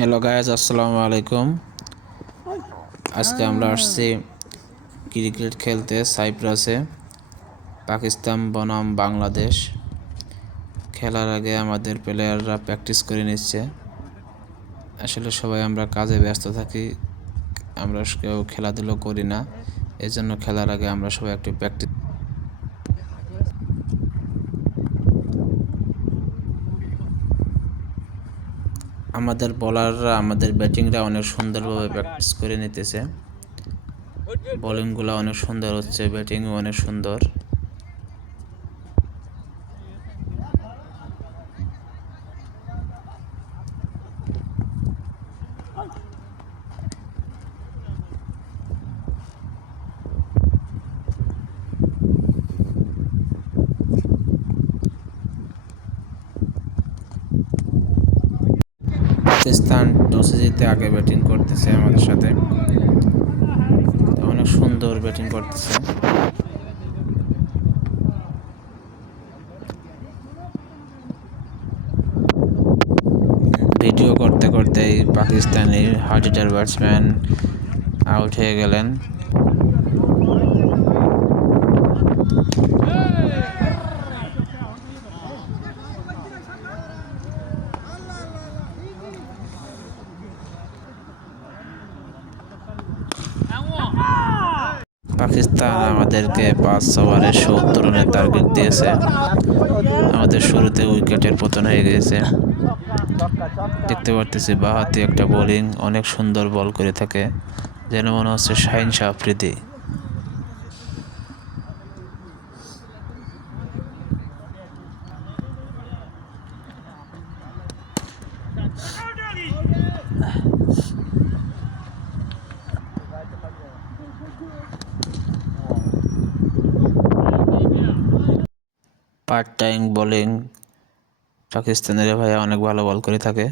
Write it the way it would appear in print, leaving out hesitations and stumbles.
Hello guys, আসসালামু আলাইকুম। আজকে আমরা আসছি ক্রিকেট খেলতে সাইপ্রাসে, পাকিস্তান বনাম বাংলাদেশ। খেলার আগে আমাদের প্লেয়াররা প্র্যাকটিস করে নিচ্ছে। আসলে সবাই আমরা কাজে ব্যস্ত থাকি, আমরা কেউ খেলাধুলো করি না, এই জন্য খেলার আগে আমরা সবাই একটু প্র্যাকটিস। আমাদের বোলাররা, আমাদের ব্যাটিংরা অনেক সুন্দরভাবে প্র্যাকটিস করে নিতেছে। বোলিংগুলো অনেক সুন্দর হচ্ছে, ব্যাটিংও অনেক সুন্দর। পাকিস্তান টসে জিতে আগে ব্যাটিং করতেছে আমাদের সাথে, অনেক সুন্দর ব্যাটিং করতেছে। ভিডিও করতে করতেই Pakistani hard hitter batsman out হয়ে গেলেন। পাকিস্তান আমাদেরকে 5 ওভারে 70 রানের টার্গেট দিয়েছে। আমাদের শুরুতে উইকেটের পতন হয়ে গেছে। দেখতে পারতেছি বাঁহাতি একটা বোলিং, অনেক সুন্দর বল করে থাকে, যেন মনে হচ্ছে Shaheen Shah Afridi. Part time bowling পাকিস্তানের ভাইয়া অনেক ভালো বল করে থাকে।